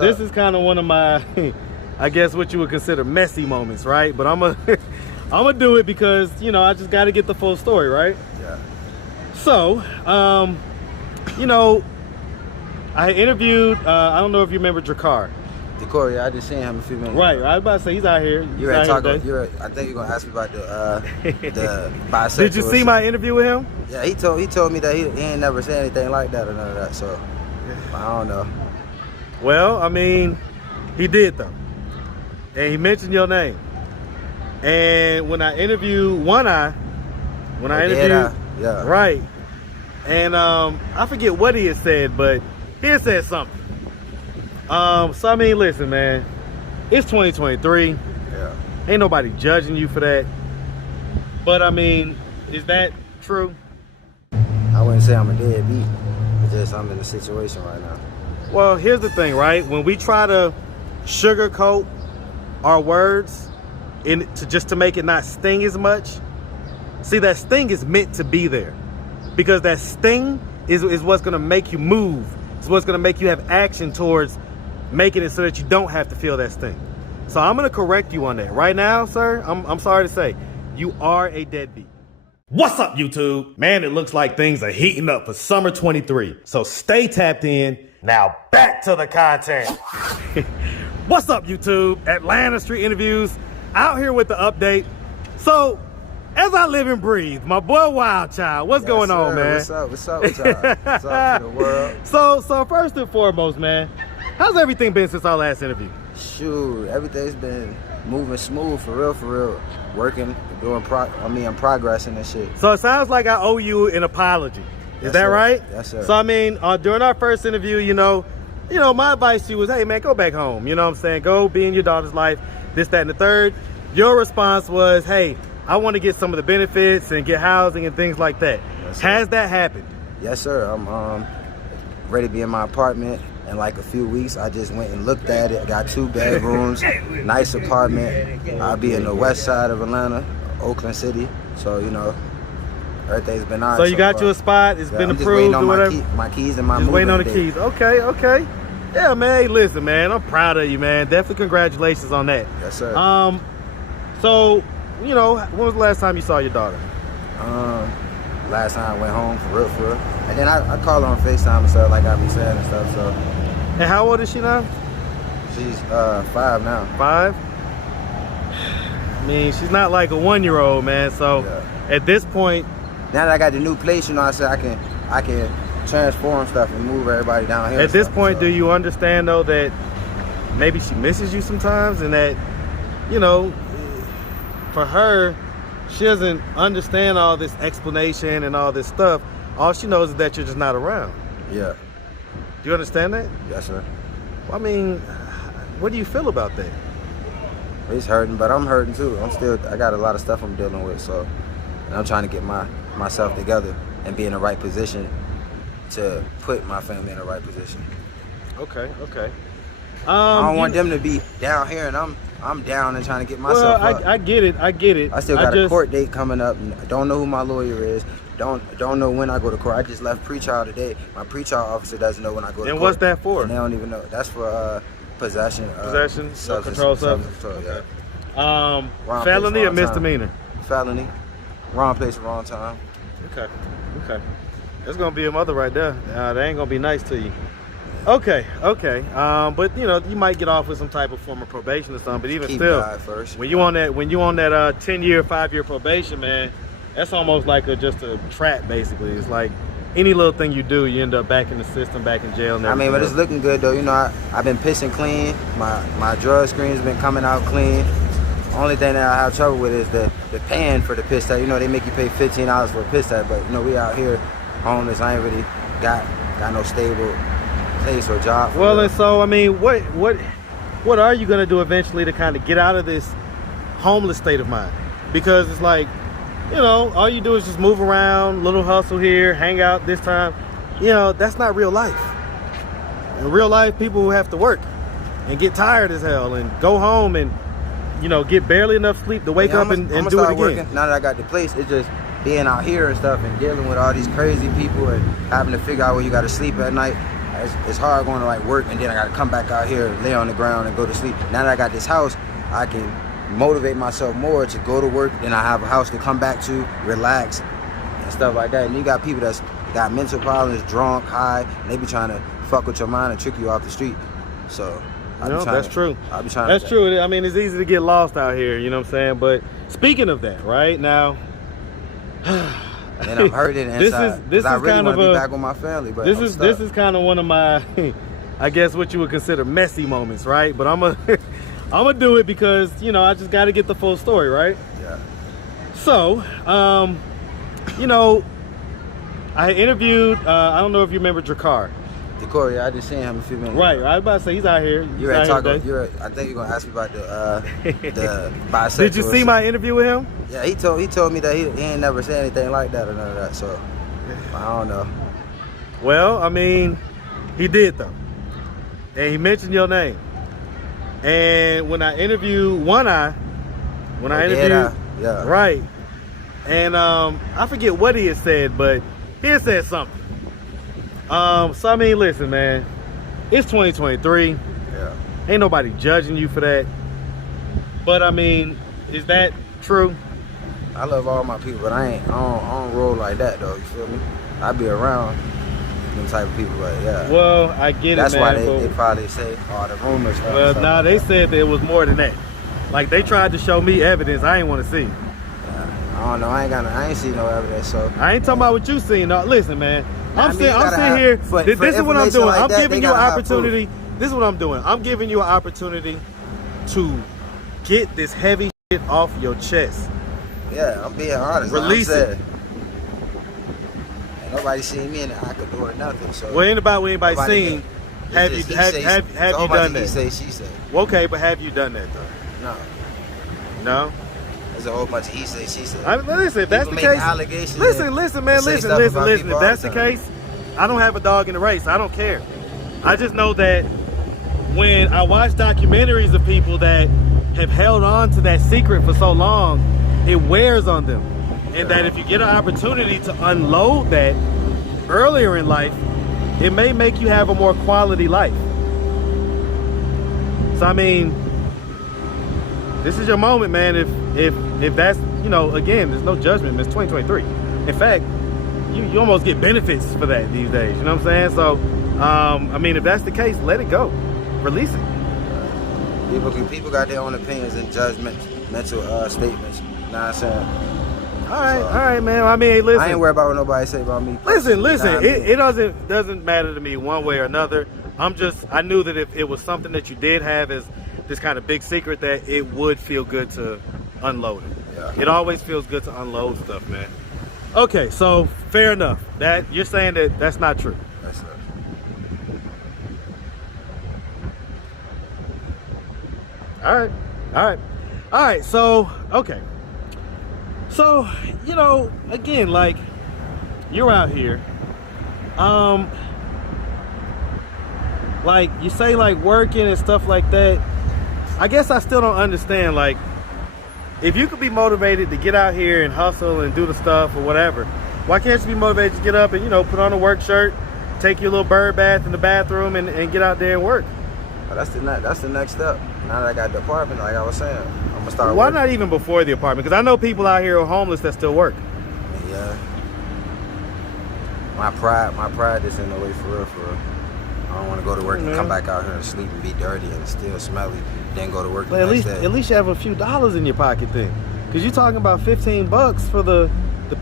This is kind of one of my, I guess what you would consider messy moments, right? But I'm gonna do it because, you know, I just got to get the full story, right? Yeah. So, you know, I interviewed, I don't know if you remember Drakkar. Corey, I just seen him a few minutes Right, ago. I was about to say he's out here. You ready to talk? I think you're gonna ask me about the bisexual. Did you see my interview with him? Yeah, he told me that he ain't never said anything like that or none of that. So I don't know. Well, I mean, he did though, and he mentioned your name. And when I interviewed yeah, right, and I forget what he had said, but he had said something. So I mean, listen, man, it's 2023. Yeah. Ain't nobody judging you for that. But I mean, is that true? I wouldn't say I'm a deadbeat. It's just I'm in a situation right now. Well, here's the thing, right? When we try to sugarcoat our words just to make it not sting as much, see, that sting is meant to be there. Because that sting is what's gonna make you move. It's what's gonna make you have action towards making it so that you don't have to feel that sting. So I'm gonna correct you on that. Right now, sir, I'm sorry to say, you are a deadbeat. What's up, YouTube? Man, it looks like things are heating up for summer 23. So stay tapped in. Now back to the content. What's up, YouTube? Atlanta Street Interviews, out here with the update. So, as I live and breathe, my boy WILDCHILD, what's going on, man? What's up with y'all? What's up to the world? So first and foremost, man, how's everything been since our last interview? Shoot, everything's been moving smooth, for real. Working, I'm progressing and shit. So it sounds like I owe you an apology. Is that right? Yes, sir. So I mean, during our first interview, you know, my advice to you was, hey man, go back home. You know what I'm saying? Go be in your daughter's life, this, that, and the third. Your response was, hey, I want to get some of the benefits and get housing and things like that. Yes, has that happened? Yes, sir. I'm ready to be in my apartment in like a few weeks. I just went and looked at it. Got 2 bedrooms, nice apartment. I'll be in the west side of Atlanta, Oakland City. So, you know, everything's been on. So you got you a spot, it's been approved or whatever? My keys and my just waiting on the date. keys. Okay. Yeah, man, hey, listen, man, I'm proud of you, man. Definitely congratulations on that. Yes, sir. So, you know, when was the last time you saw your daughter? Last time I went home, for real. And then I call her on FaceTime and stuff, like I be saying and stuff, so. And how old is she now? She's 5 now. 5? I mean, she's not like a 1-year-old, man, so yeah. At this point. Now that I got the new place, you know, I said I can transform stuff and move everybody down here. At this point, do you understand, though, that maybe she misses you sometimes and that, you know, for her, she doesn't understand all this explanation and all this stuff. All she knows is that you're just not around. Yeah. Do you understand that? Yes, sir. Well, I mean, what do you feel about that? It's hurting, but I'm hurting too. I got a lot of stuff I'm dealing with, so, and I'm trying to get myself together and be in the right position to put my family in the right position. Okay. I don't want them to be down here and I'm down and trying to get myself up. I get it. I still got a court date coming up. I don't know who my lawyer is. Don't know when I go to court. I just left pretrial today. My pretrial officer doesn't know when I go to court. And what's that for? And they don't even know. That's for possession. Control substance. Okay. Yeah. Felony or misdemeanor? Felony. Wrong place, wrong time. Okay. That's gonna be a mother right there. They ain't gonna be nice to you. Okay. But you know, you might get off with some type of form of probation or something. But even still, when you on that 10-year, 5-year probation, man, that's almost like just a trap. Basically, it's like any little thing you do, you end up back in the system, back in jail. And I mean, but it's looking good though. You know, I've been pissing clean. My drug screen's been coming out clean. Only thing that I have trouble with is the paying for the piss test. You know, they make you pay $15 for a piss test, but you know, we out here homeless. I ain't really got no stable place or job. Well, and so I mean, what are you gonna do eventually to kind of get out of this homeless state of mind? Because it's like, you know, all you do is just move around, little hustle here, hang out this time. You know, that's not real life. In real life, people who have to work and get tired as hell and go home and, you know, get barely enough sleep to wake up and do it again. Working. Now that I got the place, it's just being out here and stuff and dealing with all these crazy people and having to figure out where you got to sleep at night. it's hard going to like work and then I got to come back out here, lay on the ground and go to sleep. Now that I got this house, I can motivate myself more to go to work. Then I have a house to come back to, relax and stuff like that. And you got people that's got mental problems, drunk, high, and they be trying to fuck with your mind and trick you off the street. So that's true. I'll be trying That's true. I mean, it's easy to get lost out here, you know what I'm saying? But speaking of that, right now, and I'm hurting inside. This is I really kind want of to be back with my family, but this is kind of one of my, I guess what you would consider messy moments, right? But I'm gonna do it because, you know, I just got to get the full story, right? Yeah. So, you know, I interviewed. I don't know if you remember Drakkar. Corey, I just seen him a few minutes Right, ago. I was about to say he's out here. You're at Taco. I think you're gonna ask me about the bisexual. Did you see my interview with him? Yeah, he told me that he ain't never said anything like that or none of that. So I don't know. Well, I mean, he did though, and he mentioned your name. And when I interviewed yeah, right, and I forget what he had said, but he had said something. So I mean, listen, man, it's 2023. Yeah. Ain't nobody judging you for that. But I mean, is that true? I love all my people, but I don't roll like that though. You feel me? I be around them type of people, but yeah. Well, I get That's it, man. That's why they probably say all the rumors. Well, nah, they said that it was more than that. Like they tried to show me evidence I ain't want to see. Yeah. I don't know. I ain't see no evidence. So I ain't talking about what you seen. No, listen, man. I'm sitting here. For this is what I'm doing. like I'm that, giving you an opportunity. This is what I'm doing. I'm giving you an opportunity to get this heavy shit off your chest. Yeah, I'm being honest. Release it. Ain't nobody seen me in the act of doing nothing. So well, ain't about what anybody seen. Have you done that? He say, she say. Okay, but have you done that though? No. No. There's a whole bunch of he say, she say. Listen, if that's the case, listen, man, listen. If that's the case, I don't have a dog in the race. I don't care. I just know that when I watch documentaries of people that have held on to that secret for so long, it wears on them. And that if you get an opportunity to unload that earlier in life, it may make you have a more quality life. So I mean, this is your moment, man. If that's, you know, again, there's no judgment. It's 2023. In fact, you almost get benefits for that these days. You know what I'm saying? So, I mean, if that's the case, let it go. Release it. People got their own opinions and judgments, mental statements. You know what I'm saying? All right, man. I mean, listen. I ain't worried about what nobody say about me. Listen. It doesn't matter to me one way or another. I knew that if it was something that you did have as this kind of big secret, that it would feel good to unload it. Yeah. It always feels good to unload stuff, man. Okay, so fair enough. That you're saying that's not true. That's right. All right. So okay. So, you know, again, like, you're out here, like, you say, like, working and stuff like that. I guess I still don't understand, like, if you could be motivated to get out here and hustle and do the stuff or whatever, why can't you be motivated to get up and, you know, put on a work shirt, take your little bird bath in the bathroom and get out there and work? Well, that's the next step. Now that I got the apartment, like I was saying, I'm gonna start. Why not even before the apartment? Because I know people out here who are homeless that still work. Yeah. My pride is in the way for real. I don't want to go to work and come back out here and sleep and be dirty and still smelly, then go to work the next day. At least you have a few dollars in your pocket then. Because you're talking about $15 for the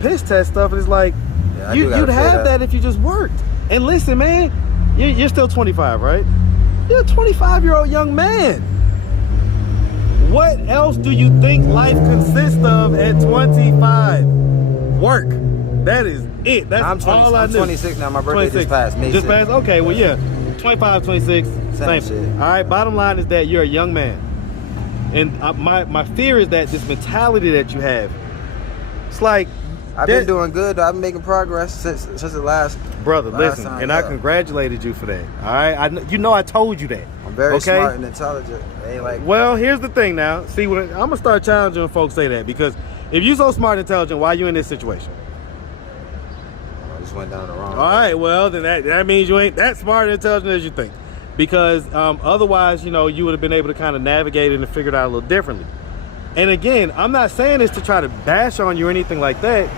piss test stuff, and it's like, yeah, you'd have that if you just worked. And listen, man, you're still 25, right? You're a 25-year-old young man. What else do you think life consists of at 25? Work. That is it. That's all I knew. I'm 26 now. My birthday just passed. May 6th. Okay, well, yeah. 25, 26, same shit. All right, bottom line is that you're a young man. And my fear is that this mentality that you have, it's like... I've been doing good. I've been making progress since the last... Brother, listen, time, and I congratulated you for that. All right? You know I told you that. I'm very smart and intelligent. Ain't like... Well, here's the thing now. See, I'm going to start challenging when folks say that. Because if you're so smart and intelligent, why are you in this situation? I just went down the wrong All right, well, then that means you ain't that smart and intelligent as you think. Because otherwise, you know, you would have been able to kind of navigate it and figure it out a little differently. And again, I'm not saying this to try to bash on you or anything like that.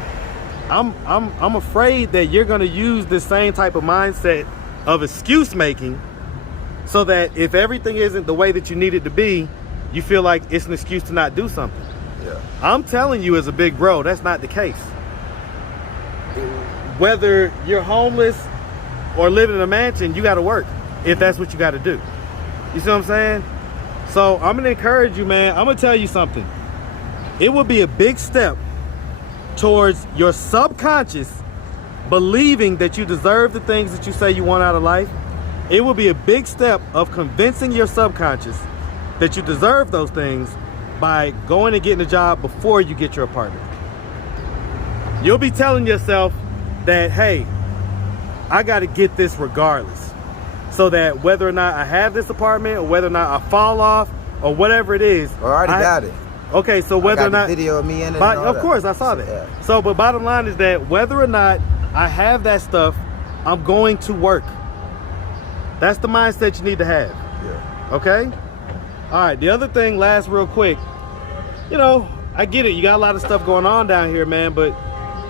I'm afraid that you're going to use this same type of mindset of excuse making, so that if everything isn't the way that you need it to be, you feel like it's an excuse to not do something. Yeah. I'm telling you as a big bro, that's not the case. Whether you're homeless or living in a mansion, you got to work if that's what you got to do. You see what I'm saying? So I'm going to encourage you, man. I'm going to tell you something. It would be a big step towards your subconscious believing that you deserve the things that you say you want out of life. It will be a big step of convincing your subconscious that you deserve those things by going and getting a job before you get your apartment. You'll be telling yourself that, hey, I got to get this regardless, so that whether or not I have this apartment or whether or not I fall off or whatever it is. I already got it. Okay, so whether or not the video of me in it, of course I saw that. Yeah. So, but bottom line is that whether or not I have that stuff, I'm going to work. That's the mindset you need to have. Yeah. Okay? All right, the other thing, last real quick, you know, I get it. You got a lot of stuff going on down here, man, but,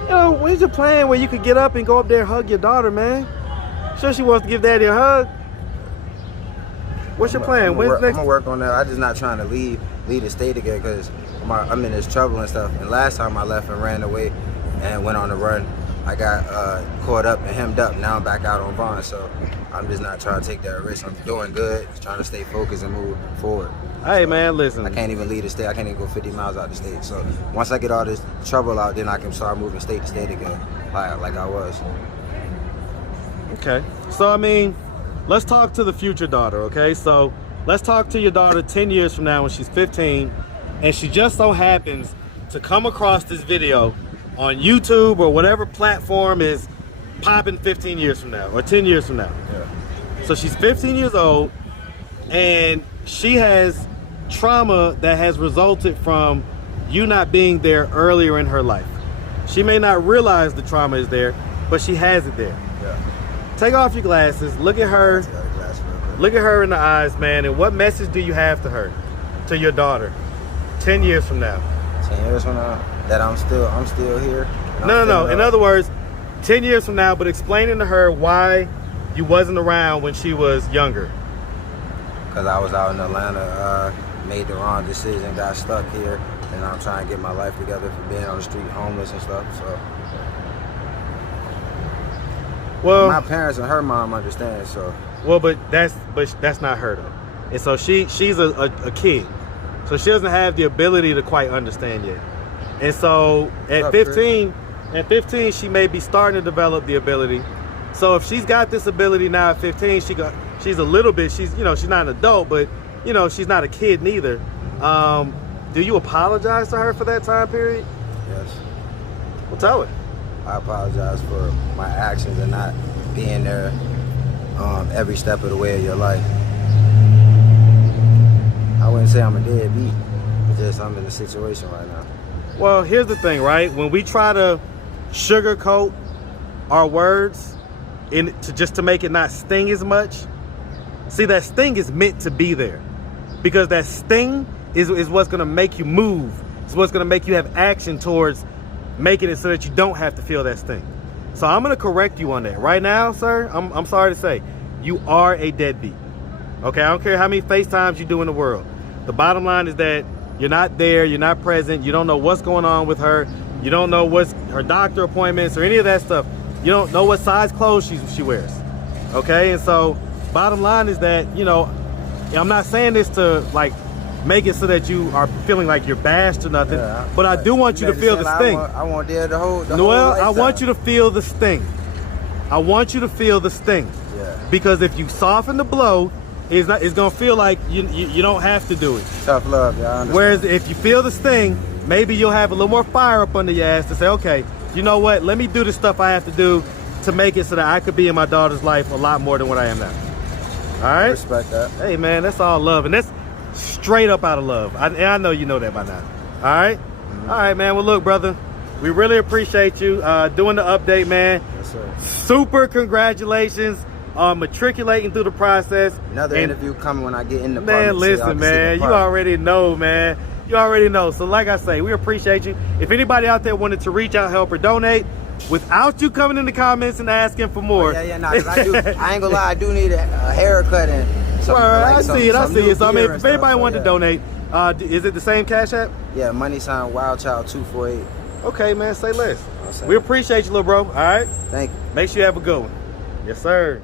you know, when's your plan where you could get up and go up there and hug your daughter, man? Sure she wants to give daddy a hug? What's your plan? When's next? I'm going to work on that. I'm just not trying to leave the state again, because I'm in this trouble and stuff. And last time I left and ran away and went on a run, I got caught up and hemmed up. Now I'm back out on bond, so I'm just not trying to take that risk. I'm doing good, just trying to stay focused and move forward. Hey, so, man, listen. I can't even leave the state. I can't even go 50 miles out the state. So once I get all this trouble out, then I can start moving state to state again, like I was. Okay. So, I mean, let's talk to the future daughter, okay? So let's talk to your daughter 10 years from now when she's 15, and she just so happens to come across this video on YouTube or whatever platform is popping 15 years from now or 10 years from now. Yeah. So she's 15 years old, and she has trauma that has resulted from you not being there earlier in her life. She may not realize the trauma is there, but she has it there. Yeah. Take off your glasses, look at her, look at her in the eyes, man, and what message do you have to her, to your daughter, 10 years from now? 10 years from now, that I'm still here. No. In other words, 10 years from now, but explaining to her why you wasn't around when she was younger. Because I was out in Atlanta, made the wrong decision, got stuck here, and I'm trying to get my life together for being on the street, homeless and stuff. So, well, my parents and her mom understand. So, well, but that's not her though. And so she's a kid, so she doesn't have the ability to quite understand yet. And so at 15, she may be starting to develop the ability. So if she's got this ability now at 15, she's a little bit, she's not an adult, but she's not a kid neither. Do you apologize to her for that time period? Yes. Well, tell her. I apologize for my actions and not being there every step of the way of your life. I wouldn't say I'm a deadbeat, but just I'm in a situation right now. Well, here's the thing, right? When we try to sugarcoat our words to make it not sting as much, see, that sting is meant to be there, because that sting is what's going to make you move. It's what's going to make you have action towards making it so that you don't have to feel that sting. So I'm going to correct you on that right now, sir. I'm sorry to say, you are a deadbeat. Okay, I don't care how many FaceTimes you do in the world. The bottom line is that you're not there, you're not present, you don't know what's going on with her, you don't know what's her doctor appointments or any of that stuff. You don't know what size clothes she wears. Okay, and so bottom line is that, I'm not saying this to like make it so that you are feeling like you're bashed or nothing, but I do want you to feel the sting. I want there the whole Noel, I lifetime. want you to feel the sting. I want you to feel the sting. Yeah. Because if you soften the blow, it's gonna feel like you don't have to do it. Tough love, y'all. Whereas if you feel the sting, maybe you'll have a little more fire up under your ass to say, okay, you know what? Let me do the stuff I have to do to make it so that I could be in my daughter's life a lot more than what I am now. All right? Respect that. Hey, man, that's all love. And that's straight up out of love. I know you know that by now. All right? Mm-hmm. All right, man. Well, look, brother, we really appreciate you doing the update, man. Yes, sir. Super congratulations on matriculating through the process. Another And, interview coming when I get in the man, listen, man, you already know, man. You already know. So like I say, we appreciate you. If anybody out there wanted to reach out, help, or donate, without you coming in the comments and asking for more. Oh, yeah, nah, 'cause I ain't gonna lie, I do need a haircut and something. Right, Like I see it. So I mean, if anybody wanted wanted to donate, is it the same Cash App? Yeah, money sign WILDCHILD 248. Okay, man, say less. I'll say We it. appreciate you, little bro. All right? Thank you. Make sure you have a good one. Yes, sir.